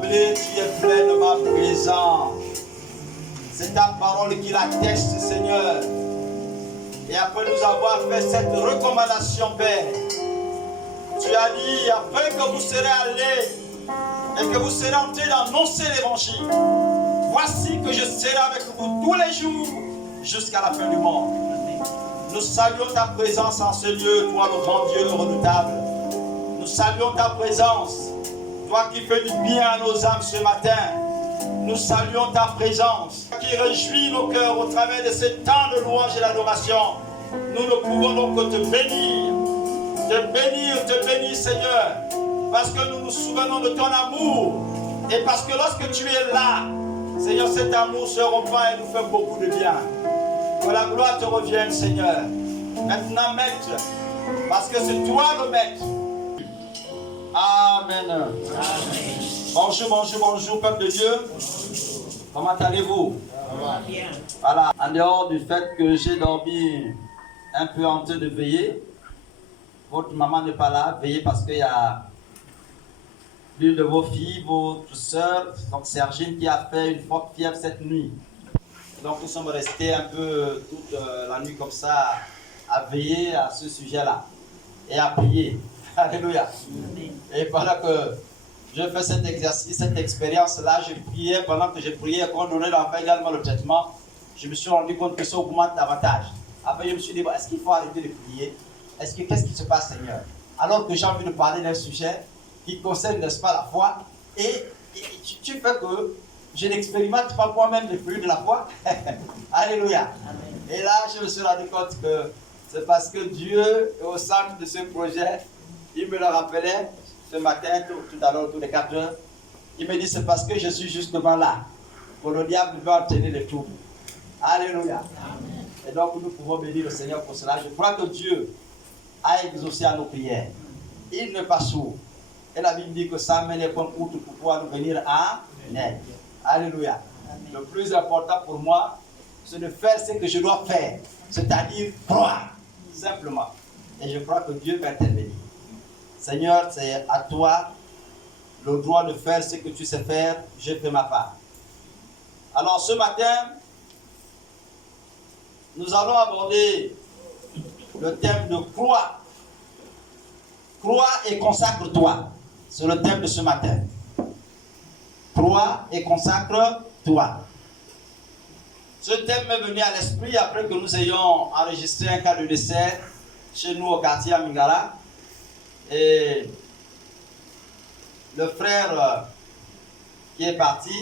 Tu es pleinement présent. C'est ta parole qui l'atteste, Seigneur. Et après nous avoir fait cette recommandation, Père, tu as dit, après que vous serez allés et que vous serez entrés d'annoncer l'évangile, voici que je serai avec vous tous les jours jusqu'à la fin du monde. Nous saluons ta présence en ce lieu, toi le grand Dieu, le redoutable. Nous saluons ta présence, toi qui fais du bien à nos âmes ce matin. Nous saluons ta présence, qui réjouit nos cœurs au travers de ce temps de louange et d'adoration. Nous ne pouvons donc que te bénir, Seigneur, parce que nous nous souvenons de ton amour. Et parce que lorsque tu es là, Seigneur, cet amour se répand et nous fait beaucoup de bien. Que la gloire te revienne, Seigneur. Maintenant, Maître, parce que c'est toi le Maître. Amen. Amen. Bonjour, peuple de Dieu. Bonjour. Comment allez-vous? Bien. Voilà, en dehors du fait que j'ai dormi un peu en train de veiller, votre maman n'est pas là, veillez parce qu'il y a l'une de vos filles, votre soeur, donc Sergine, qui a fait une forte fièvre cette nuit. Donc nous sommes restés un peu toute la nuit comme ça, à veiller à ce sujet-là et à prier. Alléluia. Et pendant que je fais cet exercice, cette expérience-là, je priais, pendant que je priais, quand on a fait également le traitement, je me suis rendu compte que ça augmente davantage. Après, je me suis dit, est-ce qu'il faut arrêter de prier? Qu'est-ce qui se passe, Seigneur? Alors que j'ai envie de parler d'un sujet qui concerne, n'est-ce pas, la foi, et tu fais que je n'expérimente pas moi-même les fruits de la foi. Alléluia. Amen. Et là, je me suis rendu compte que c'est parce que Dieu est au centre de ce projet. Il me le rappelait ce matin, tout à l'heure, autour de 4 heures. Il me dit, c'est parce que je suis juste devant là, que le diable va entraîner les troubles. Alléluia. Amen. Et donc, nous pouvons bénir le Seigneur pour cela. Je crois que Dieu a exaucé à nos prières. Il n'est pas sourd. Et la Bible dit que ça met les points pour pouvoir nous venir à aide. Alléluia. Amen. Le plus important pour moi, c'est de faire ce que je dois faire, c'est-à-dire croire, simplement. Et je crois que Dieu va intervenir. Seigneur, c'est à toi le droit de faire ce que tu sais faire, je fais ma part. Alors ce matin, nous allons aborder le thème de croix. Crois et consacre-toi. C'est le thème de ce matin. Crois et consacre-toi. Ce thème m'est venu à l'esprit après que nous ayons enregistré un cas de décès chez nous au quartier Amingara. Et le frère qui est parti,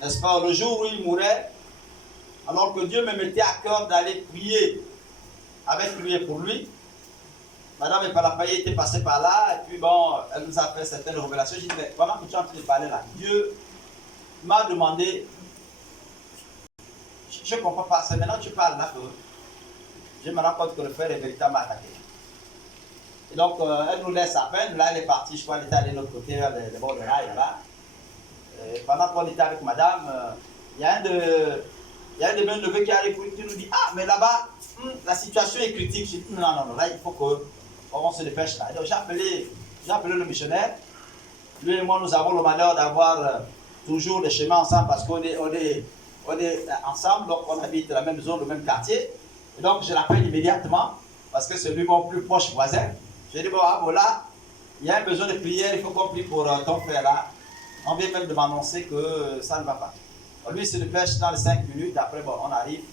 n'est-ce pas, le jour où il mourait, alors que Dieu me mettait à cœur d'aller prier avec lui et pour lui, Madame Epalapaye était passée par là, et puis bon, elle nous a fait certaines révélations. J'ai dit, mais pendant que tu es en train de parler là, Dieu m'a demandé, je ne comprends pas, c'est maintenant que tu parles là que je me rends compte que le frère est véritablement attaqué. Et donc, elle nous laisse à peine, là elle est partie, je crois qu'elle est allée de l'autre côté, vers le bord de rail là. Et pendant qu'on était avec madame, il y a un de mes neveux qui arrive qui nous dit, ah, mais là-bas, la situation est critique. Je dis, non, là il faut qu'on se dépêche là. Donc j'ai appelé le missionnaire. Lui et moi, nous avons le malheur d'avoir toujours des chemins ensemble parce qu'on est ensemble, donc on habite la même zone, le même quartier. Et donc je l'appelle immédiatement parce que c'est lui mon plus proche voisin. Je dis, bon, voilà, il y a un besoin de prière, il faut qu'on prie pour ton frère là. On vient même de m'annoncer que ça ne va pas. Lui, il se dépêche dans les 5 minutes, après bon, on arrive.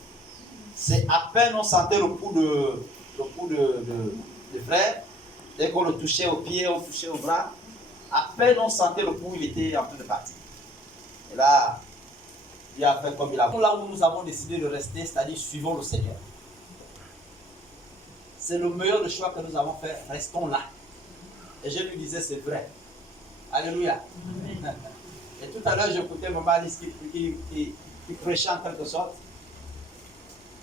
C'est à peine on sentait le pouls de frère, dès qu'on le touchait au pied, on le touchait au bras, à peine on sentait le pouls, il était en train de partir. Et là, il a fait comme il a voulu. Là où nous avons décidé de rester, c'est-à-dire suivons le Seigneur. C'est le meilleur des choix que nous avons fait, restons là. Et je lui disais, c'est vrai. Alléluia. Amen. Et tout à l'heure, j'écoutais maman Alice qui prêchait en quelque sorte.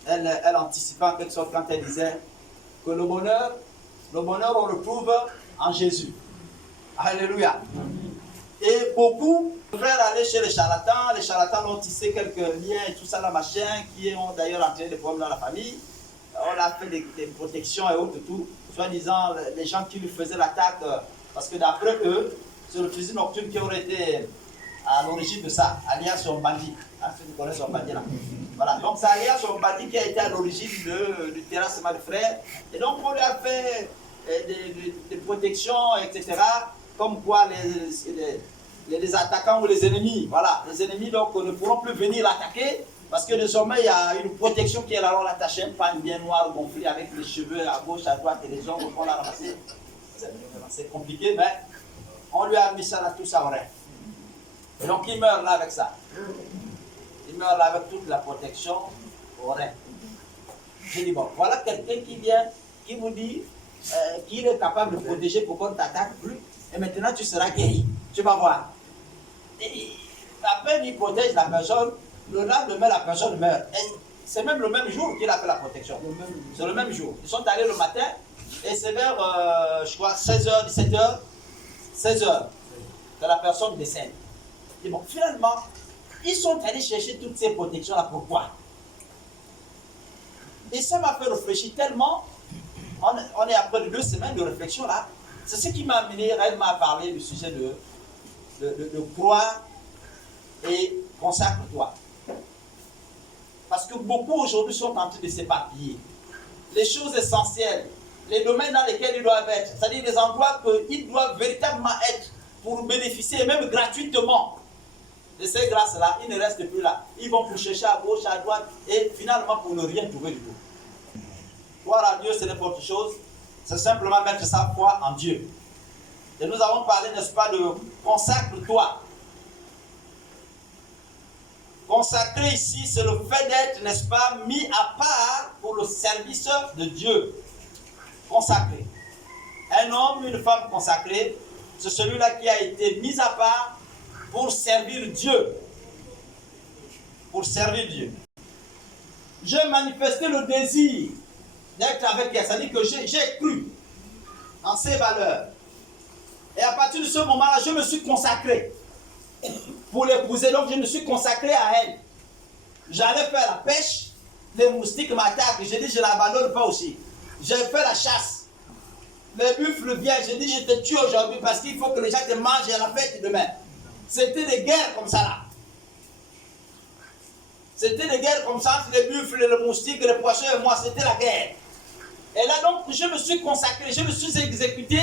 Elle anticipait en quelque sorte quand elle disait que le bonheur, on le trouve en Jésus. Alléluia. Et beaucoup de frères allaient chez les charlatans ont tissé quelques liens et tout ça, là, machin, qui ont d'ailleurs entraîné des problèmes dans la famille. On a fait des protections et autres, tout, soi-disant les gens qui lui faisaient l'attaque, parce que d'après eux, C'est le fusil nocturne qui aurait été à l'origine de ça, Alliance Sombandi. Ceux qui connaissent Sombandi là. Voilà, donc c'est Alliance Sombandi qui a été à l'origine du terrassement de frères. Et donc on lui a fait des protections, etc. Comme quoi les attaquants ou les ennemis, voilà, les ennemis donc ne pourront plus venir l'attaquer parce que désormais il y a une protection qui est là, on l'attache un pan bien noir gonflé avec les cheveux à gauche, à droite et les ongles qu'on l'a ramassé. C'est compliqué, mais on lui a mis ça là, tout ça vrai. Et donc il meurt là avec ça. Il meurt là avec toute la protection au rein. J'ai dit, bon, voilà quelqu'un qui vient, qui vous dit qu'il est capable de protéger pour qu'on ne t'attaque plus. Et maintenant tu seras guéri. Tu vas voir. Et à peine il protège la personne, le lendemain la personne meurt. Et c'est même le même jour qu'il a fait la protection. C'est le même jour. Ils sont allés le matin et c'est vers, je crois, 16h, 17h, 16h que la personne décède. Et bon, finalement, ils sont allés chercher toutes ces protections-là. Pourquoi? Et ça m'a fait réfléchir tellement. On est après 2 semaines de réflexion là. C'est ce qui m'a amené réellement à parler du sujet de croire et consacre-toi. Parce que beaucoup aujourd'hui sont en train de s'éparpiller. Les choses essentielles, les domaines dans lesquels ils doivent être, c'est-à-dire les endroits qu'ils doivent véritablement être pour bénéficier, même gratuitement, de ces grâces-là, ils ne restent plus là. Ils vont pour chercher à gauche, à droite, et finalement pour ne rien trouver du tout. Croire à Dieu, ce n'est pas autre chose, c'est simplement mettre sa foi en Dieu. Et nous avons parlé, n'est-ce pas, de consacre-toi. Consacrer ici, c'est le fait d'être, n'est-ce pas, mis à part pour le service de Dieu. Consacré. Un homme, une femme consacrée, c'est celui-là qui a été mis à part pour servir Dieu. Pour servir Dieu. J'ai manifesté le désir d'être avec elle. C'est-à-dire que j'ai cru en ses valeurs. Et à partir de ce moment-là, je me suis consacré pour l'épouser. Donc je me suis consacré à elle. J'allais faire la pêche. Les moustiques m'attaquent. J'ai dit, je l'abandonne pas aussi. J'ai fait la chasse. Les buffles viennent. J'ai dit, je te tue aujourd'hui parce qu'il faut que les gens te mangent à la fête demain. C'était des guerres comme ça là. C'était des guerres comme ça entre les buffles, les moustiques, les poissons et moi. C'était la guerre. Et là donc, je me suis consacré, je me suis exécuté,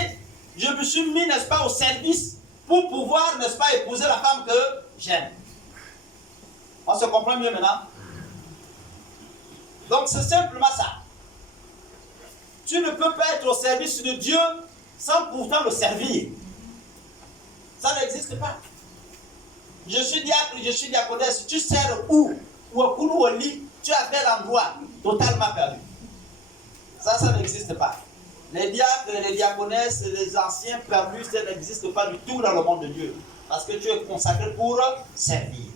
je me suis mis, n'est-ce pas, au service pour pouvoir, n'est-ce pas, épouser la femme que j'aime. On se comprend mieux maintenant? Donc c'est simplement ça. Tu ne peux pas être au service de Dieu sans pourtant le servir. Ça n'existe pas. Je suis diacre, je suis diaconesse. Tu sers où? Ou au coulou au lit, tu as quel endroit? Totalement perdu. Ça n'existe pas. Les diacres, les diaconesses, les anciens perdus, ça n'existe pas du tout dans le monde de Dieu. Parce que tu es consacré pour servir.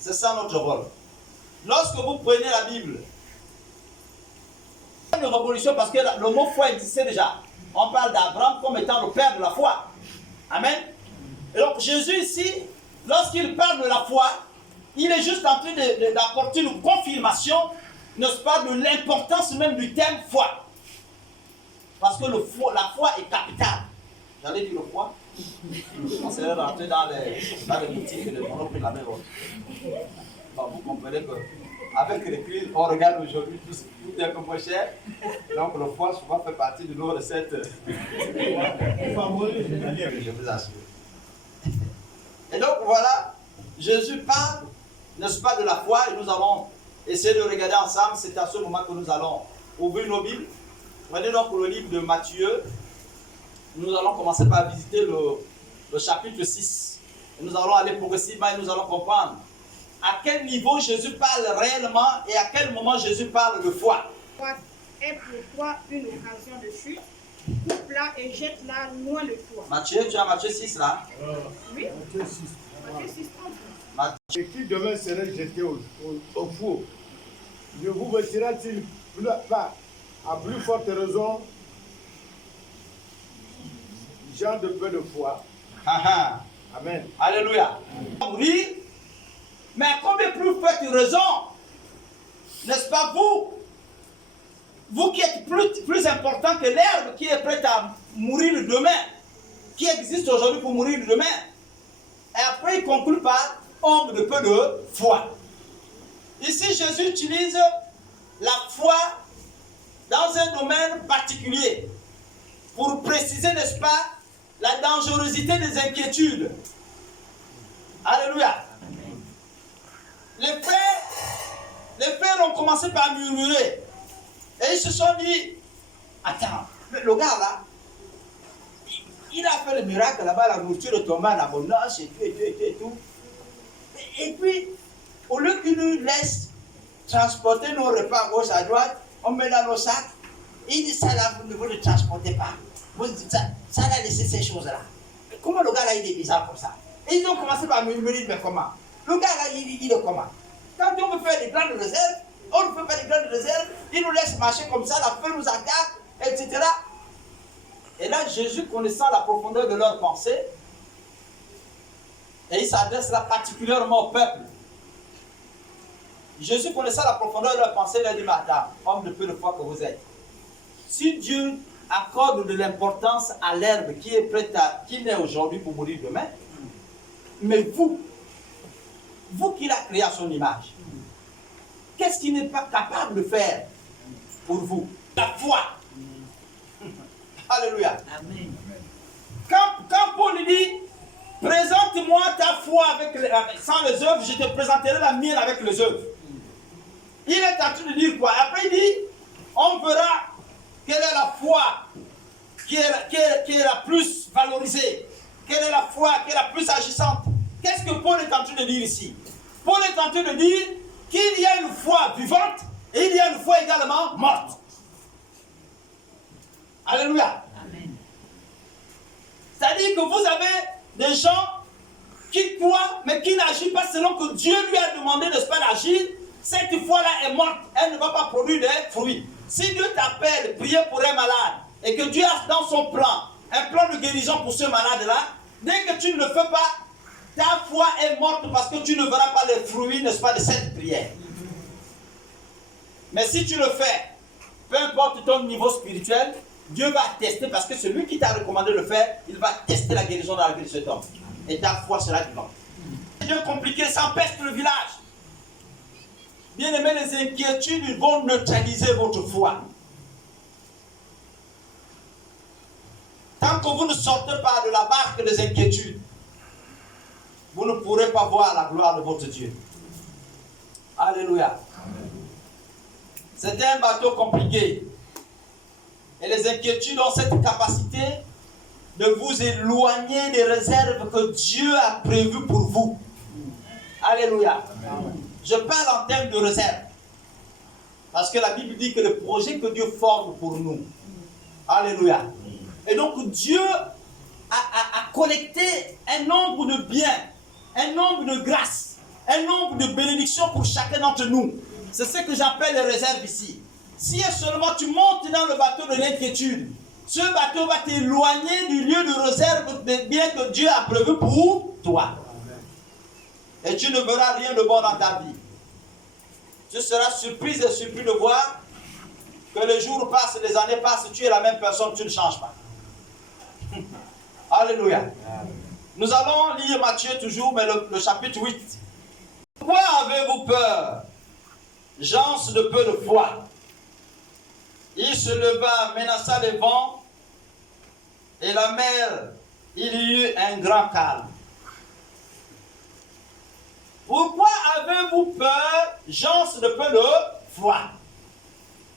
C'est ça notre rôle. Lorsque vous prenez la Bible, une révolution parce que le mot foi existait déjà. On parle d'Abraham comme étant le père de la foi. Amen. Et donc Jésus ici, lorsqu'il parle de la foi, il est juste en train d'apporter une confirmation, n'est-ce pas, de l'importance même du terme foi. Parce que la foi est capitale. J'allais dire le foi. On serait rentré dans les boutiques de monopole la même autre. Vous comprenez que avec les crises, on regarde aujourd'hui tout est un peu moins cher. Donc le foie souvent fait partie de nos recettes. Je vous assure. Et donc voilà, Jésus parle, n'est-ce pas, de la foi, et nous allons essayer de regarder ensemble. C'est à ce moment que nous allons ouvrir nos Bibles. Prenez donc le livre de Matthieu. Nous allons commencer par visiter le chapitre 6. Et nous allons aller progressivement et nous allons comprendre à quel niveau Jésus parle réellement et à quel moment Jésus parle de foi. Foi est pour toi une occasion de chute. Coupe-la et jette-la loin de toi. Matthieu, tu as Matthieu 6 là? Oui. Matthieu 6. Matthieu 6, 30. Matthieu. Et qui demain serait jeté au four, ne vous mettra-t-il pas à plus forte raison, gens de peu de foi? Amen. Alléluia. Oui, mais à combien plus forte raison, n'est-ce pas vous qui êtes plus important que l'herbe qui est prête à mourir demain, qui existe aujourd'hui pour mourir demain. Et après, il conclut par homme de peu de foi. Ici, Jésus utilise la foi dans un domaine particulier pour préciser, n'est-ce pas, la dangerosité des inquiétudes. Alléluia. Les frères ont commencé par murmurer. Et ils se sont dit, attends, le gars là, il a fait le miracle là-bas, la nourriture est tombée en abondance et tout, et tout. Et puis, au lieu qu'il nous laisse transporter nos repas à gauche, à droite, on met dans nos sacs, il dit ça là, vous ne vous le transportez pas. Vous dites ça là, laissez ces choses-là. Mais comment le gars là, il est bizarre comme ça? Et ils ont commencé par murmurer, mais comment? Le gars là, il est comment? Quand on veut faire des plans de réserve, on ne fait pas des plans de réserve, il nous laisse marcher comme ça, la feu nous attaque, etc. Et là, Jésus, connaissant la profondeur de leurs pensées, et il s'adresse là particulièrement au peuple. Jésus, connaissant la profondeur de leurs pensées, il a dit, madame, homme de peu de foi que vous êtes, si Dieu accorde de l'importance à l'herbe qui est prête qui naît aujourd'hui pour mourir demain, mais vous qui l'a créé à son image, qu'est-ce qu'il n'est pas capable de faire pour vous? La foi. Alléluia. Amen. Quand Paul dit, présente-moi ta foi sans les œuvres, je te présenterai la mienne avec les œuvres. Il est en train de dire quoi? Après il dit, on verra quelle est la foi qui est la plus valorisée, quelle est la foi qui est la plus agissante. Qu'est-ce que Paul est en train de dire ici? Paul est en train de dire qu'il y a une foi vivante et il y a une foi également morte. Alléluia. Amen. C'est-à-dire que vous avez des gens qui croient mais qui n'agissent pas selon que Dieu lui a demandé, n'est-ce pas, d'agir. Cette foi-là est morte, elle ne va pas produire de fruits. Si Dieu t'appelle prier pour un malade et que Dieu a dans son plan un plan de guérison pour ce malade-là, dès que tu ne le fais pas, ta foi est morte parce que tu ne verras pas les fruits, n'est-ce pas, de cette prière. Mais si tu le fais, peu importe ton niveau spirituel, Dieu va tester parce que celui qui t'a recommandé de le faire, il va tester la guérison dans la vie de cet homme. Et ta foi sera vivante. C'est bien compliqué, ça empêche le village. Bien aimé, les inquiétudes vont neutraliser votre foi. Tant que vous ne sortez pas de la barque des inquiétudes, vous ne pourrez pas voir la gloire de votre Dieu. Alléluia. C'était un bateau compliqué. Et les inquiétudes ont cette capacité de vous éloigner des réserves que Dieu a prévues pour vous. Alléluia. Je parle en termes de réserve. Parce que la Bible dit que le projet que Dieu forme pour nous. Alléluia. Et donc Dieu a collecté un nombre de biens, un nombre de grâces, un nombre de bénédictions pour chacun d'entre nous. C'est ce que j'appelle les réserves ici. Si seulement tu montes dans le bateau de l'inquiétude, ce bateau va t'éloigner du lieu de réserve des biens que Dieu a prévu pour toi. Et tu ne verras rien de bon dans ta vie. Tu seras surpris et surpris de voir que les jours passent, les années passent, tu es la même personne, tu ne changes pas. Alléluia. Nous allons lire Matthieu toujours, mais le chapitre 8. Pourquoi avez-vous peur, gens de peu de foi? Il se leva, menaça les vents et la mer, il y eut un grand calme. Pourquoi avez-vous peur, gens de peu de foi?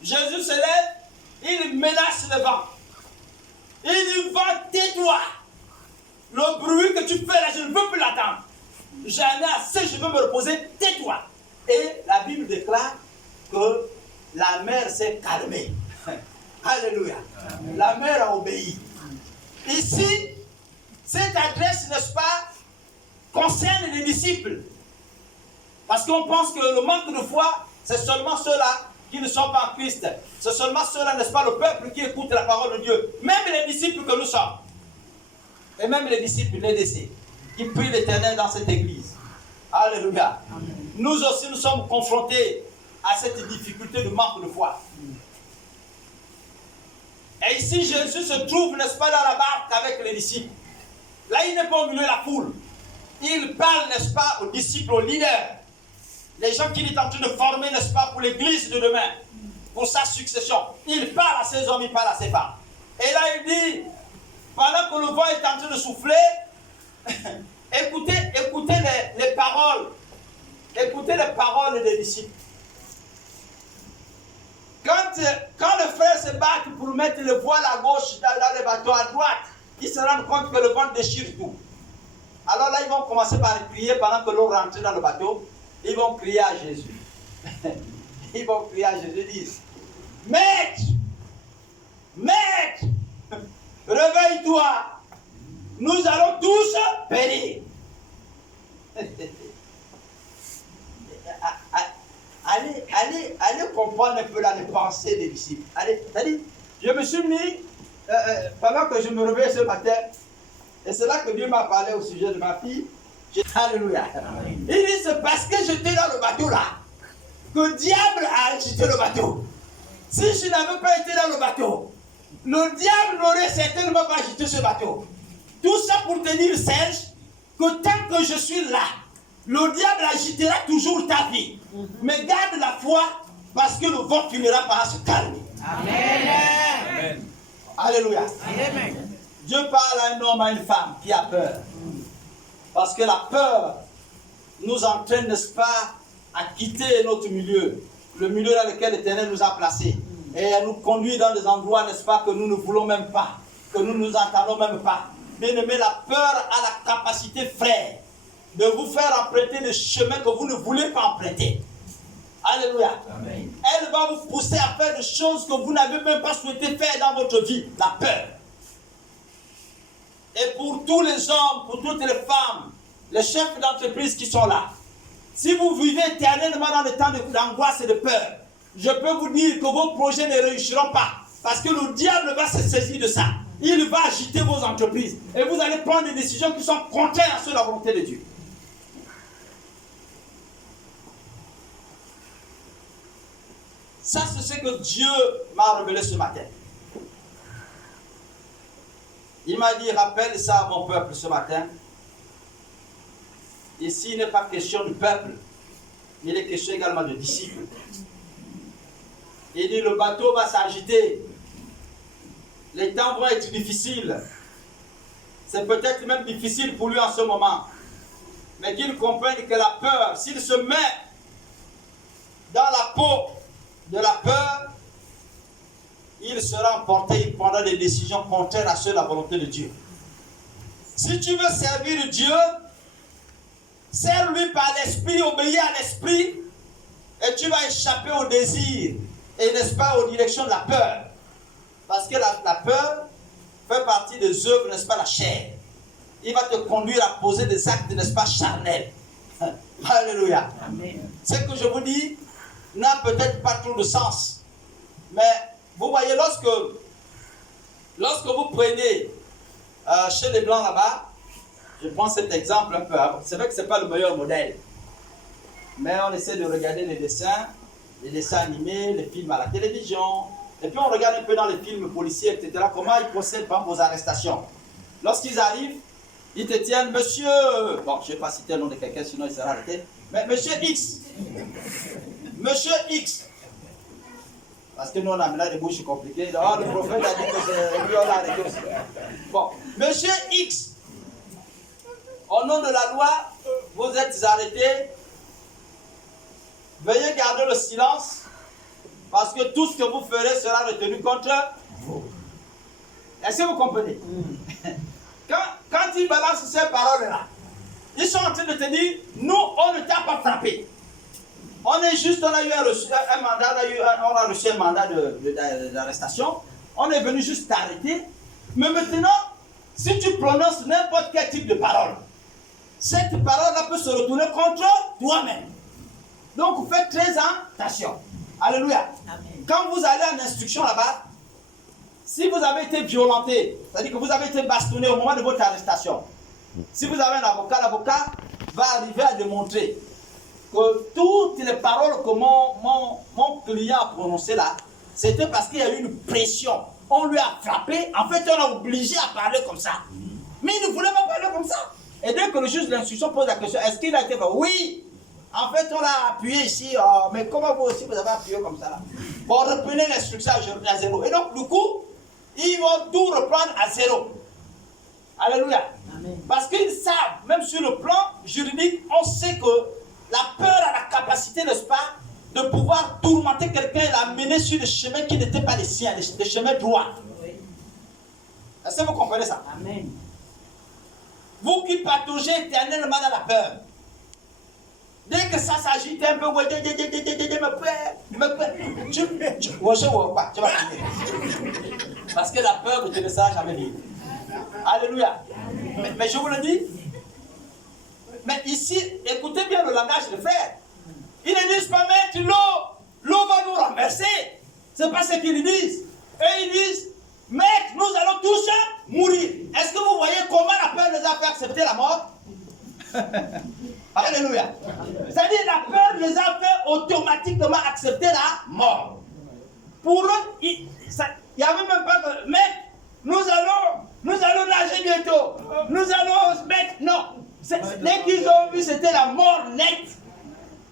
Jésus se lève, il menace le vent. Il dit, vent, tais-toi. Le bruit que tu fais là, je ne veux plus l'attendre. J'en ai assez, je veux me reposer, tais-toi. Et la Bible déclare que la mer s'est calmée. Alléluia. La mer a obéi. Ici, cette adresse, n'est-ce pas, concerne les disciples. Parce qu'on pense que le manque de foi, c'est seulement ceux-là qui ne sont pas en Christ. C'est seulement ceux-là, n'est-ce pas, le peuple qui écoute la parole de Dieu. Même les disciples que nous sommes. Et même les disciples, les décès, qui prient l'Éternel dans cette église. Alléluia. Amen. Nous aussi, nous sommes confrontés à cette difficulté de manque de foi. Et ici, Jésus se trouve, n'est-ce pas, dans la barque avec les disciples. Là, il n'est pas au milieu de la foule. Il parle, n'est-ce pas, aux disciples, aux leaders. Les gens qu'il est en train de former, n'est-ce pas, pour l'église de demain. Pour sa succession. Il parle à ses hommes, il parle à ses femmes. Et là, il dit, pendant que le vent est en train de souffler, écoutez les paroles. Écoutez les paroles des disciples. Quand le frère se bat pour mettre le voile à gauche dans le bateau à droite, ils se rendent compte que le vent déchire tout. Alors là, ils vont commencer par crier pendant que l'eau rentre dans le bateau. Ils vont crier à Jésus. Ils vont crier à Jésus. Ils disent, Maître, Maître, réveille-toi. Nous allons tous périr. Allez comprendre un peu les pensées des disciples. Allez, c'est-à-dire, je me suis mis, pendant que je me réveillais ce matin, et c'est là que Dieu m'a parlé au sujet de ma fille. Alléluia. Il dit, c'est parce que j'étais dans le bateau là, que le diable a agité le bateau. Si je n'avais pas été dans le bateau, le diable n'aurait certainement pas agité ce bateau. Tout ça pour te dire, Serge, que tant que je suis là, le diable agitera toujours ta vie. Mais garde la foi, parce que le vent finira par se calmer. Amen. Amen. Alléluia. Amen. Dieu parle à un homme, à une femme qui a peur. Parce que la peur nous entraîne, n'est-ce pas, à quitter notre milieu. Le milieu dans lequel l'Éternel nous a placés. Et elle nous conduit dans des endroits, n'est-ce pas, que nous ne voulons même pas. Que nous ne nous entendons même pas. Bien-aimé, la peur a la capacité, frère, de vous faire emprunter des chemins que vous ne voulez pas emprunter. Alléluia. Amen. Elle va vous pousser à faire des choses que vous n'avez même pas souhaité faire dans votre vie. La peur. Et pour tous les hommes, pour toutes les femmes, les chefs d'entreprise qui sont là, si vous vivez éternellement dans le temps d'angoisse et de peur, je peux vous dire que vos projets ne réussiront pas. Parce que le diable va se saisir de ça. Il va agiter vos entreprises. Et vous allez prendre des décisions qui sont contraires à ceux de la volonté de Dieu. Ça, c'est ce que Dieu m'a révélé ce matin. Il m'a dit, rappelle ça à mon peuple ce matin. Ici, il n'est pas question de peuple. Il est question également de disciples. Il dit, le bateau va s'agiter. Les temps vont être difficiles. C'est peut-être même difficile pour lui en ce moment. Mais qu'il comprenne que la peur, s'il se met dans la peau de la peur, il sera emporté, il prendra des décisions contraires à ceux de la volonté de Dieu. Si tu veux servir Dieu, sers-lui par l'esprit, obéis à l'esprit, et tu vas échapper au désir, et n'est-ce pas, aux directions de la peur. Parce que la peur fait partie des œuvres, n'est-ce pas, la chair. Il va te conduire à poser des actes, n'est-ce pas, charnels. Alléluia. Amen. Ce que je vous dis n'a peut-être pas trop de sens. Mais vous voyez, lorsque vous prenez chez les Blancs là-bas, je prends cet exemple un peu. C'est vrai que ce n'est pas le meilleur modèle. Mais on essaie de regarder les dessins animés, les films à la télévision. Et puis on regarde un peu dans les films policiers, etc. Comment ils procèdent par vos arrestations. Lorsqu'ils arrivent, ils te tiennent, monsieur... Bon, je ne vais pas citer le nom de quelqu'un, sinon il sera arrêté. Mais monsieur X. Monsieur X. Parce que nous, on a maintenant des bouches compliquées. Oh, le prophète a dit que c'est lui, on l'a arrêté aussi. Bon, monsieur X. Au nom de la loi, vous êtes arrêté. Veuillez garder le silence. Parce que tout ce que vous ferez sera retenu contre vous. Est-ce que vous comprenez? Quand ils balancent ces paroles-là, ils sont en train de te dire, nous, on ne t'a pas frappé. On a eu un mandat, on a reçu un mandat d'arrestation. On est venu juste t'arrêter. Mais maintenant, si tu prononces n'importe quel type de parole, cette parole-là peut se retourner contre toi-même. Donc, faites très attention. Alléluia. Amen. Quand vous allez en instruction là-bas, si vous avez été violenté, c'est-à-dire que vous avez été bastonné au moment de votre arrestation, si vous avez un avocat, l'avocat va arriver à démontrer que toutes les paroles que mon client a prononcées là, c'était parce qu'il y a eu une pression. On lui a frappé, en fait on l'a obligé à parler comme ça. Mais il ne voulait pas parler comme ça. Et dès que le juge de l'instruction pose la question, est-ce qu'il a été fait? Oui. En fait, on l'a appuyé ici. Mais comment vous aussi, vous avez appuyé comme ça là? Bon, reprenez l'instruction à zéro. Et donc, du coup, ils vont tout reprendre à zéro. Alléluia. Amen. Parce qu'ils savent, même sur le plan juridique, on sait que la peur a la capacité, n'est-ce pas, de pouvoir tourmenter quelqu'un et l'amener sur des chemins qui n'étaient pas les siens, des chemins droits. Oui. Est-ce que vous comprenez ça? Amen. Vous qui pataugez éternellement dans la peur, dès que ça s'agite un peu, tu vas parce que la peur ne te laissera jamais vivre. Alléluia. Mais je vous le dis, mais ici, écoutez bien le langage de frère. Ils ne disent pas, mais l'eau va nous renverser. C'est pas ce qu'ils disent. Et ils disent, mec, nous allons tous mourir. Est-ce que vous voyez comment la peur les a fait accepter la mort? Alléluia. C'est-à-dire la peur les a fait automatiquement accepter la mort. Pour eux, il n'y avait même pas de, mec, nous allons nager bientôt. Nous allons se mettre, non. Dès qu'ils ont vu, c'était la mort nette.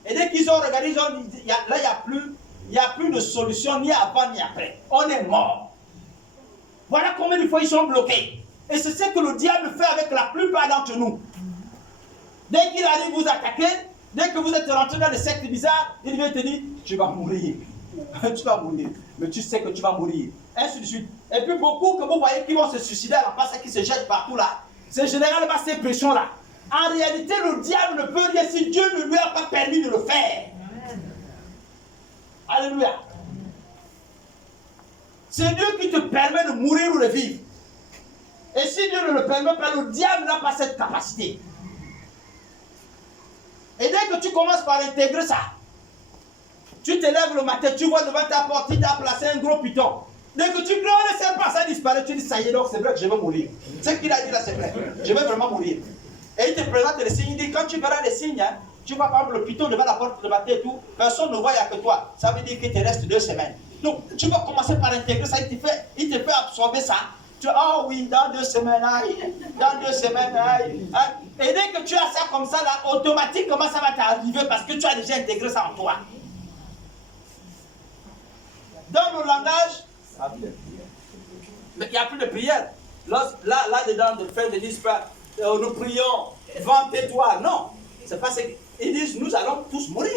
Et dès qu'ils ont regardé, ils ont dit, là, il n'y a plus de solution, ni avant, ni après. On est mort. Voilà combien de fois ils sont bloqués. Et c'est ce que le diable fait avec la plupart d'entre nous. Dès qu'il arrive vous attaquer, dès que vous êtes rentré dans des sectes bizarres, il vient te dire, tu vas mourir. Tu vas mourir. Mais tu sais que tu vas mourir. Ainsi de suite. Et puis beaucoup que vous voyez qui vont se suicider à la place qui se jettent partout là, c'est généralement ces pressions-là. En réalité, le diable ne peut rien si Dieu ne lui a pas permis de le faire. Amen. Alléluia. C'est Dieu qui te permet de mourir ou de vivre. Et si Dieu ne le permet pas, le diable n'a pas cette capacité. Et dès que tu commences par intégrer ça, tu te lèves le matin, tu vois devant ta porte, il t'a placé un gros python. Dès que tu cries, ne sais pas, ça disparaît, tu dis, ça y est, donc c'est vrai que je vais mourir. Ce qu'il a dit là, c'est vrai. Je vais vraiment mourir. Et il te présente les signes, il dit, quand tu verras les signes, hein, tu vois par exemple le python devant la porte de matin et tout, personne ne voit, il n'y a que toi. Ça veut dire qu'il te reste 2 semaines. Donc, tu vas commencer par intégrer ça, il te fait absorber ça. Tu dis, oh oui, dans 2 semaines, aïe, dans 2 semaines, aïe, aïe. Et dès que tu as ça comme ça, là, automatiquement, ça va t'arriver parce que tu as déjà intégré ça en toi. Dans le langage, il n'y a plus de prière. Là-dedans, les frères ne disent pas, nous prions, vantez-toi. Non, c'est pas ce qu'ils disent, nous allons tous mourir.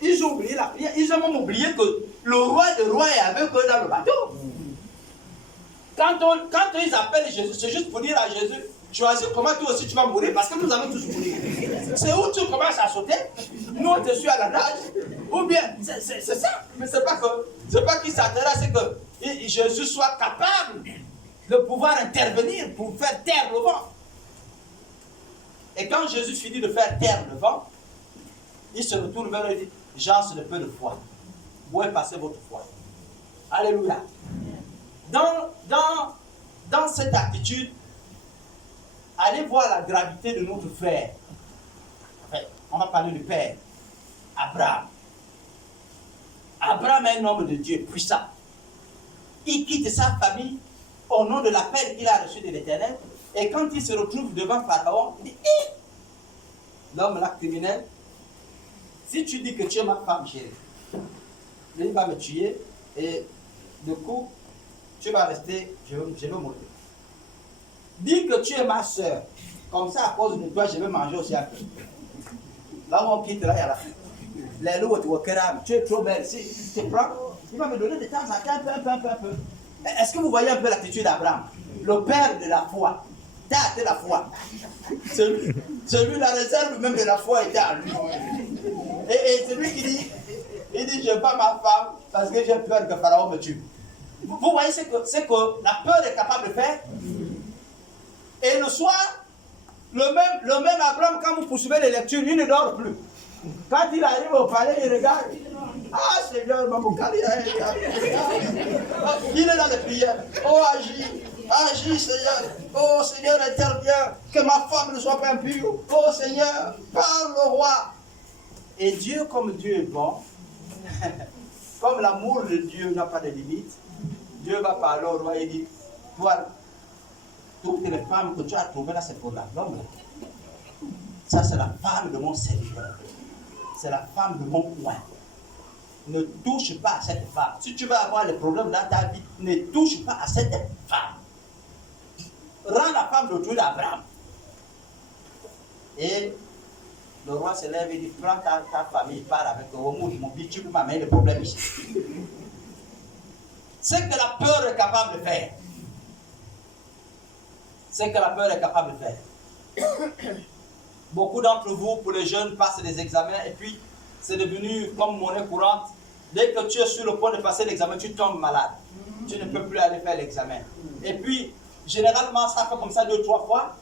Ils ont oublié la prière. Ils ont même oublié que le roi des rois est avec eux dans le bateau. Quand ils appellent Jésus, c'est juste pour dire à Jésus, choisis comment toi aussi tu vas mourir parce que nous allons tous mourir. C'est où tu commences à sauter. Nous on te suit à la nage. Ou bien, c'est ça. Mais c'est pas qu'il s'intéresse, c'est que Jésus soit capable de pouvoir intervenir pour faire taire le vent. Et quand Jésus finit de faire taire le vent, il se retourne vers eux et dit, gens de peu de foi, où est passée votre foi? Alléluia. Dans cette attitude, allez voir la gravité de notre frère. Enfin, on va parler du père, Abraham. Abraham est un homme de Dieu puissant. Il quitte sa famille au nom de l'appel qu'il a reçu de l'Éternel. Et quand il se retrouve devant Pharaon, il dit, l'homme là criminel, si tu dis que tu es ma femme chérie, il va me tuer et du coup, tu vas rester, je vais mourir. Dis que tu es ma soeur, comme ça à cause de toi, je vais manger aussi un peu. Là où on quitte, là, il y a la fin. Les loups, tu es trop belle. Si tu prends, il va me donner de temps en temps un peu. Est-ce que vous voyez un peu l'attitude d'Abraham? Le père de la foi. T'as la foi. Celui la réserve même de la foi était à lui. Et c'est lui qui dit, il dit, je n'aime pas ma femme parce que j'ai peur que Pharaon me tue. Vous voyez ce que la peur est capable de faire? Et le soir, le même Abraham, quand vous poursuivez les lectures, il ne dort plus. Quand il arrive au palais, il regarde. Ah Seigneur, il est dans les prières. Oh, agis Seigneur. Oh Seigneur, interviens. Que ma femme ne soit pas impure. Oh Seigneur, parle au roi. Et Dieu, comme Dieu est bon, comme l'amour de Dieu n'a pas de limite, Dieu va parler au roi et dit, toi, toutes les femmes que tu as trouvées dans ce programme-là, ça c'est la femme de mon serviteur. C'est la femme de mon coin. Ne touche pas à cette femme. Si tu veux avoir les problèmes dans ta vie, ne touche pas à cette femme. Rends la femme d'autrui d'Abraham. Et le roi se lève et dit, prends ta famille, pars avec mon fils, tu peux m'amener le problème ici. C'est que la peur est capable de faire. C'est que la peur est capable de faire. Beaucoup d'entre vous, pour les jeunes, passent des examens et puis c'est devenu comme monnaie courante. Dès que tu es sur le point de passer l'examen, tu tombes malade. Tu ne peux plus aller faire l'examen. Et puis, généralement, ça fait comme ça 2-3 fois.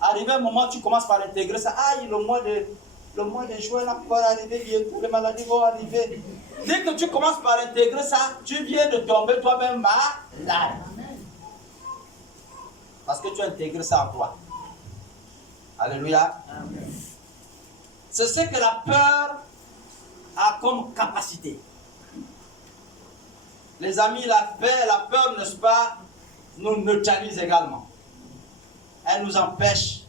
Arrivé un moment, tu commences par intégrer ça. Aïe, le mois de juin là, va arriver bientôt, les maladies vont arriver. Dès que tu commences par intégrer ça, tu viens de tomber toi-même malade. Parce que tu as intégré ça en toi. Alléluia. Amen. C'est ce que la peur a comme capacité. Les amis, la peur, n'est-ce pas, nous neutralise également. Elle nous empêche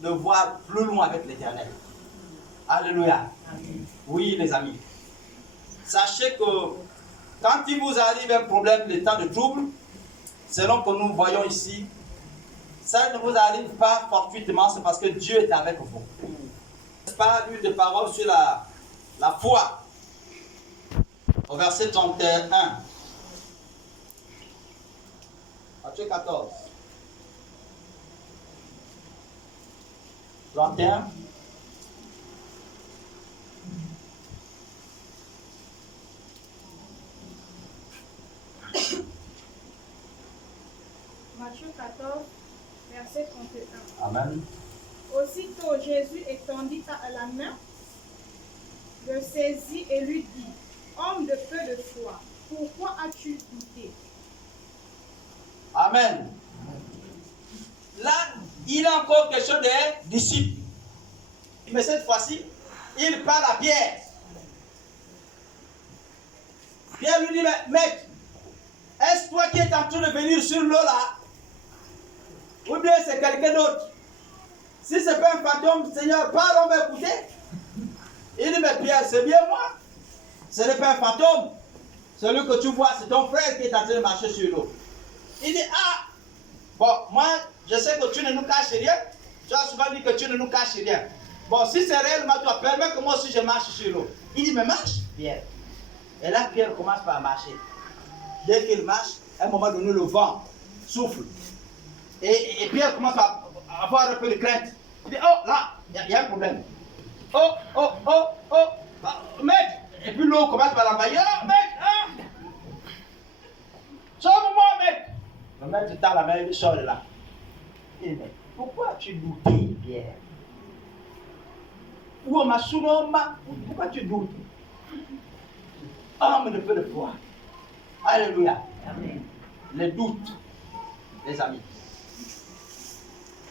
de voir plus loin avec l'Éternel. Alléluia. Amen. Oui, les amis. Sachez que quand il vous arrive un problème, le temps de trouble, selon que nous voyons ici, ça ne vous arrive pas fortuitement, c'est parce que Dieu est avec vous. N'est-ce pas, une des paroles sur la foi, au verset 31. Matthieu 14. 31. Matthieu 14, verset 31. Amen. Aussitôt Jésus étendit la main, le saisit et lui dit, homme de peu de foi, pourquoi as-tu douté? Amen. Là, il a encore question des disciples. Mais cette fois-ci, il parle à Pierre. Pierre lui dit, mais mec, est-ce toi qui es en train de venir sur l'eau là? Ou bien c'est quelqu'un d'autre? Si ce n'est pas un fantôme, Seigneur, parle, on va écouter. Il dit, mais Pierre, c'est bien moi. Ce n'est pas un fantôme. Celui que tu vois, c'est ton frère qui est en train de marcher sur l'eau. Il dit, ah, bon, moi, je sais que tu ne nous caches rien. Tu as souvent dit que tu ne nous caches rien. Bon, si c'est réellement toi, permets que moi aussi je marche sur l'eau. Il dit, mais marche, Pierre. Et là, Pierre commence par marcher. Dès qu'il marche, à un moment donné, le vent souffle. Et Pierre commence à avoir un peu de crainte. Il dit, oh, là, il y a un problème. Oh, mec. Et puis l'eau commence par l'envahir. Oh, mec, ah. Sauve-moi, mec. Le maître tend la main, il sort de là. Il dit, mais pourquoi tu doutais, Pierre? Ou ma sounoma, pourquoi tu doutes? Homme de peu de foi. Alléluia. Amen. Les doutes, les amis.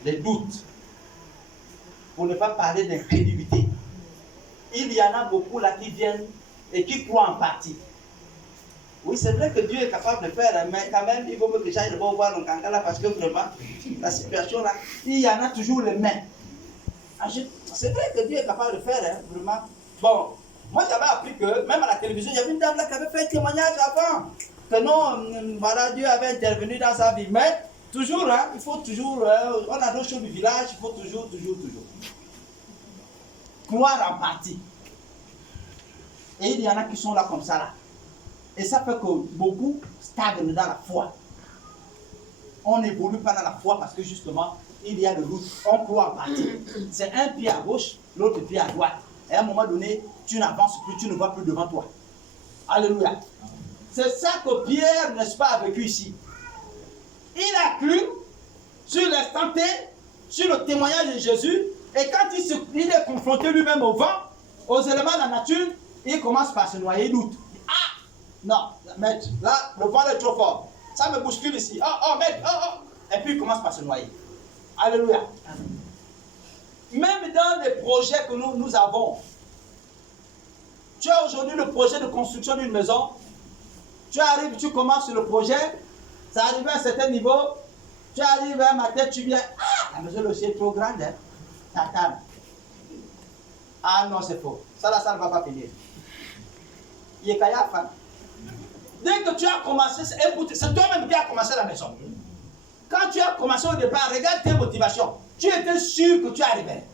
Les doutes. Pour ne pas parler d'incrédulité. Il y en a beaucoup là qui viennent et qui croient en partie. Oui, c'est vrai que Dieu est capable de faire, mais quand même, il faut que j'aille de voir le cancan là parce que vraiment, la situation là, il y en a toujours les mains. C'est vrai que Dieu est capable de faire, hein, vraiment. Bon, moi j'avais appris que, même à la télévision, il y avait une dame là qui avait fait un témoignage avant. Que non, voilà, Dieu avait intervenu dans sa vie. Mais toujours, hein, il faut toujours, on a d'autres choses du village, il faut toujours. Croire en partie. Et il y en a qui sont là comme ça là. Et ça fait que beaucoup stagnent dans la foi. On n'évolue pas dans la foi parce que justement, il y a le doute. On croit en partie. C'est un pied à gauche, l'autre pied à droite. Et à un moment donné, tu n'avances plus, tu ne vois plus devant toi. Alléluia. C'est ça que Pierre, n'est-ce pas, a vécu ici. Il a cru sur l'instant T, sur le témoignage de Jésus, et quand il est confronté lui-même au vent, aux éléments de la nature, il commence par se noyer, il doute. Ah, non, maître, là, le vent est trop fort. Ça me bouscule ici. Oh, maître, oh. Et puis il commence par se noyer. Alléluia. Même dans les projets que nous avons, tu as aujourd'hui le projet de construction d'une maison, tu arrives, tu commences sur le projet, ça arrive à un certain niveau, Tu arrives un matin, tu viens. Ah, la maison de c'est trop grande, hein. Ta table. Ah non, c'est faux. Ça là, ça ne va pas finir. Il est Kayafa. Dès que tu as commencé, écoute, c'est toi-même qui as commencé la maison. Quand tu as commencé au départ, regarde tes motivations. Tu étais sûr que tu arrivais.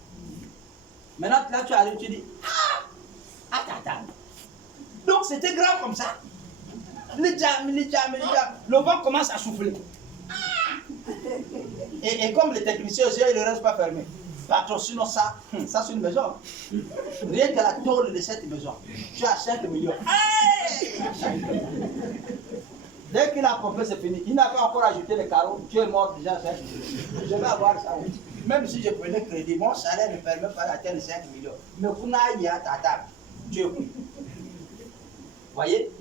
Maintenant, là, tu arrives, tu dis, ah, attends. Donc, c'était grave comme ça. Le vent commence à souffler. Et comme les techniciens, ils ne restent pas fermés. Patron, sinon ça c'est une maison. Rien que la tôle de cette maison. Tu as 5 millions. Dès qu'il a compris, c'est fini. Il n'a pas encore ajouté les carreaux. Tu es mort déjà 5 millions. Je vais avoir ça. Même si je prenais crédit, mon salaire ne permet pas d'atteindre 5 millions. Mais vous n'avez à ta table. Tu es pris. Voyez?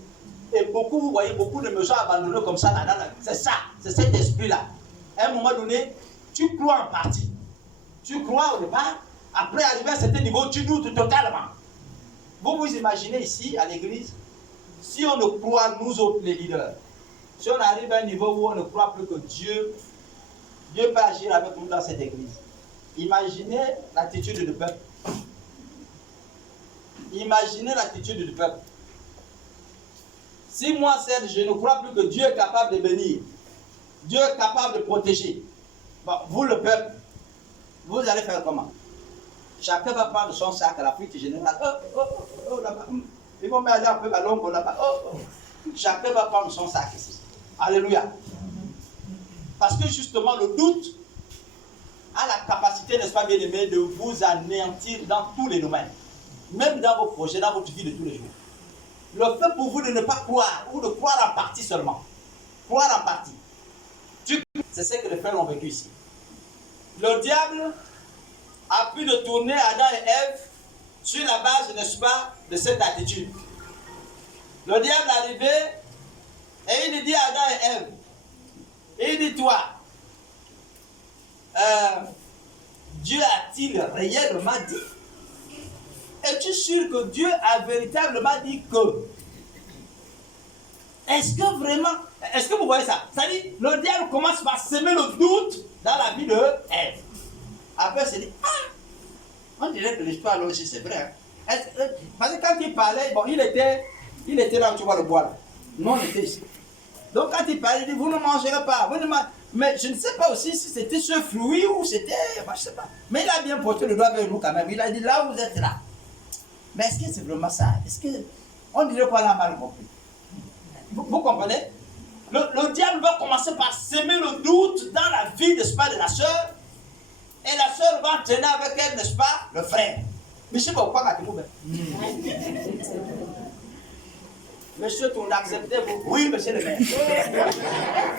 Et beaucoup, vous voyez, beaucoup de maisons abandonnées comme ça. C'est ça, c'est cet esprit-là. À un moment donné, tu crois en partie. Tu crois au départ, après arriver à un certain niveau, tu doutes totalement. Vous vous imaginez ici, à l'église, si on ne croit, nous autres les leaders, si on arrive à un niveau où on ne croit plus que Dieu peut agir avec nous dans cette église. Imaginez l'attitude du peuple. Imaginez l'attitude du peuple. Si moi, Serge, je ne crois plus que Dieu est capable de bénir, Dieu est capable de protéger, bon, vous le peuple, vous allez faire comment? Chacun va prendre son sac à la fuite générale. Oh, là-bas. Ils vont aller un peu à l'ombre là-bas. Chacun va prendre son sac ici. Alléluia. Parce que justement, le doute a la capacité, n'est-ce pas bien aimé, de vous anéantir dans tous les domaines. Même dans vos projets, dans votre vie de tous les jours. Le fait pour vous de ne pas croire, ou de croire en partie seulement. Croire en partie. C'est ce que les frères ont vécu ici. Le diable a pu détourner Adam et Ève sur la base, n'est-ce pas, de cette attitude. Le diable est arrivé et il dit à Adam et Ève, il dit toi, Dieu a-t-il réellement dit? Es-tu sûr que Dieu a véritablement dit que? Est-ce que vraiment, est-ce que vous voyez ça? C'est-à-dire, le diable commence par semer le doute dans la vie de Ève. Après, c'est dit, on dirait que l'histoire là aussi c'est vrai. Hein? Parce que quand il parlait, bon, il était là où tu vois le bois là. Nous on était ici. Donc quand il parlait, il dit, vous ne mangerez pas. Vous ne mangerez... Mais je ne sais pas aussi si c'était ce fruit ou c'était, je ne sais pas. Mais il a bien porté le doigt vers nous quand même. Il a dit, là vous êtes là. Mais est-ce que c'est vraiment ça? Est-ce que, on dirait qu'on a mal compris. Vous comprenez? Le diable va commencer par semer le doute dans la vie, n'est-ce pas, de la sœur. Et la sœur va entraîner avec elle, n'est-ce pas, le frère. Monsieur, pourquoi tu m'ouvres? Monsieur, tu l'acceptez? Oui, monsieur le maire.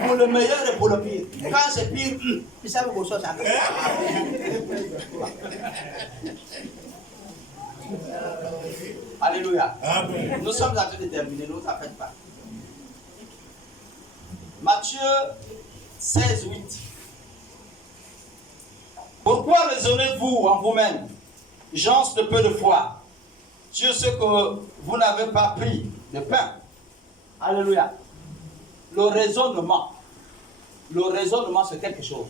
Pour le meilleur et pour le pire. Quand c'est pire, vous savez vos choses. Alléluia. Amen. Nous sommes en train de terminer, ne vous en faites pas. Matthieu 16, 8. Pourquoi raisonnez-vous en vous-même, gens de peu de foi, sur ce que vous n'avez pas pris de pain? Alléluia. Le raisonnement, c'est quelque chose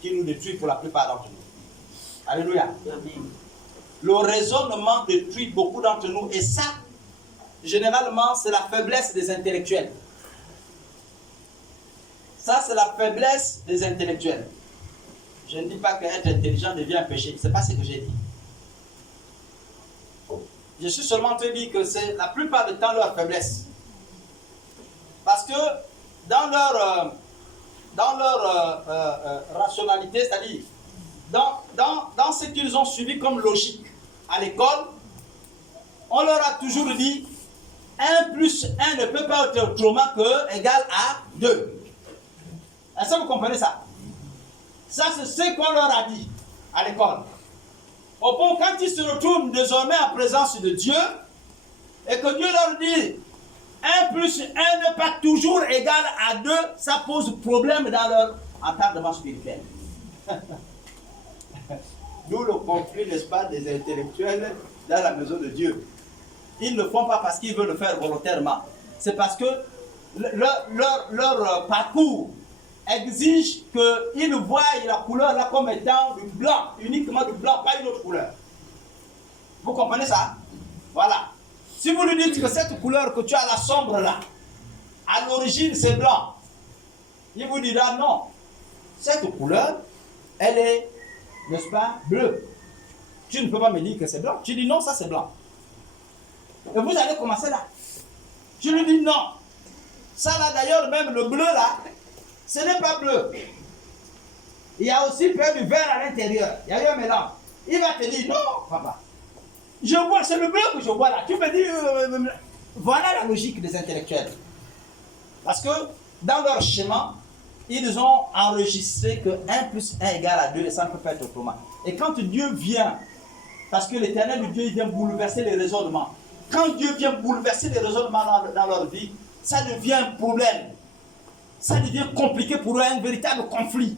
qui nous détruit pour la plupart d'entre nous. Alléluia. Amen. Le raisonnement détruit beaucoup d'entre nous et ça, généralement, c'est la faiblesse des intellectuels. Ça, c'est la faiblesse des intellectuels. Je ne dis pas qu'être intelligent devient un péché. Ce n'est pas ce que j'ai dit. Je suis seulement en train de dire que c'est la plupart du temps leur faiblesse. Parce que dans leur rationalité, c'est-à-dire dans ce qu'ils ont suivi comme logique à l'école, on leur a toujours dit 1 plus 1 ne peut pas être autrement que égal à 2. Est-ce que vous comprenez ça? Ça, c'est ce qu'on leur a dit à l'école. Au point, quand ils se retrouvent désormais en présence de Dieu, et que Dieu leur dit 1 plus 1 n'est pas toujours égal à 2, ça pose problème dans leur entendement spirituel. Nous le conflit, n'est-ce pas, des intellectuels dans la maison de Dieu. Ils ne le font pas parce qu'ils veulent le faire volontairement. C'est parce que leur parcours exige qu'il voie la couleur là comme étant du blanc, uniquement du blanc, pas une autre couleur. Vous comprenez ça? Voilà. Si vous lui dites que cette couleur que tu as la sombre là, à l'origine c'est blanc, il vous dira non. Cette couleur, elle est, n'est-ce pas, bleue. Tu ne peux pas me dire que c'est blanc. Tu dis non, ça c'est blanc. Et vous allez commencer là. Je lui dis non. Ça là d'ailleurs, même le bleu là, ce n'est pas bleu. Il y a aussi plein du vert à l'intérieur. Il y a eu un mélange. Il va te dire non, papa. Je vois, c'est le bleu que je vois là. Tu me dis, voilà la logique des intellectuels. Parce que dans leur schéma, ils ont enregistré que 1 plus 1 égale à 2 et ça ne peut pas être autrement. Et quand Dieu vient, parce que l'éternel Dieu il vient bouleverser les raisonnements. Quand Dieu vient bouleverser les raisonnements dans leur vie, ça devient un problème. Ça devient compliqué pour eux, un véritable conflit.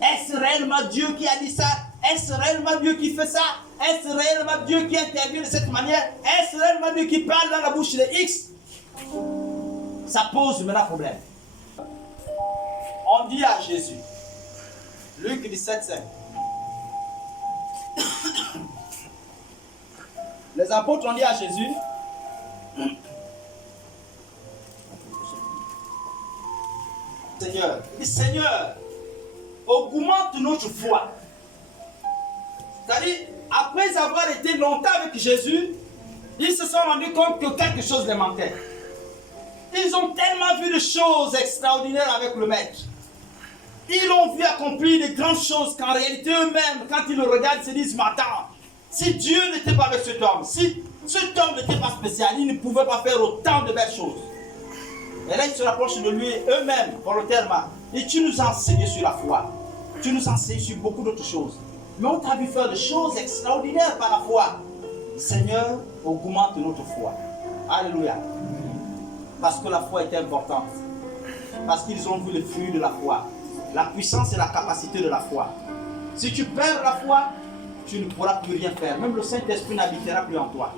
Est-ce réellement Dieu qui a dit ça? Est-ce réellement Dieu qui fait ça? Est-ce réellement Dieu qui intervient de cette manière? Est-ce réellement Dieu qui parle dans la bouche de X? Ça pose maintenant problème. On dit à Jésus, Luc 17,5. Les apôtres ont dit à Jésus, Seigneur, augmente notre foi. C'est-à-dire, après avoir été longtemps avec Jésus, ils se sont rendus compte que quelque chose les manquait. Ils ont tellement vu de choses extraordinaires avec le Maître. Ils l'ont vu accomplir de grandes choses qu'en réalité eux-mêmes, quand ils le regardent, ils se disent, mais attends, si Dieu n'était pas avec cet homme, si cet homme n'était pas spécial, il ne pouvait pas faire autant de belles choses. Et là, ils se rapprochent de lui eux-mêmes, volontairement. Et tu nous as enseigné sur la foi. Tu nous as enseigné sur beaucoup d'autres choses. Mais on t'a vu faire des choses extraordinaires par la foi. Seigneur, augmente notre foi. Alléluia. Parce que la foi est importante. Parce qu'ils ont vu le fruit de la foi. La puissance et la capacité de la foi. Si tu perds la foi, tu ne pourras plus rien faire. Même le Saint-Esprit n'habitera plus en toi.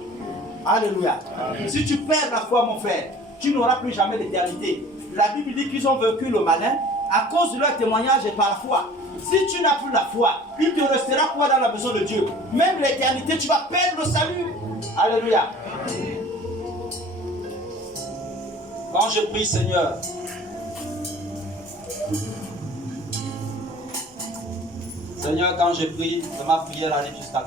Alléluia. Amen. Si tu perds la foi, mon frère, tu n'auras plus jamais d'éternité. La Bible dit qu'ils ont vaincu le malin à cause de leur témoignage et par la foi. Si tu n'as plus la foi, il te restera quoi dans la maison de Dieu? Même l'éternité, tu vas perdre le salut. Alléluia. Quand je prie, Seigneur, quand je prie, que ma prière arrive jusqu'à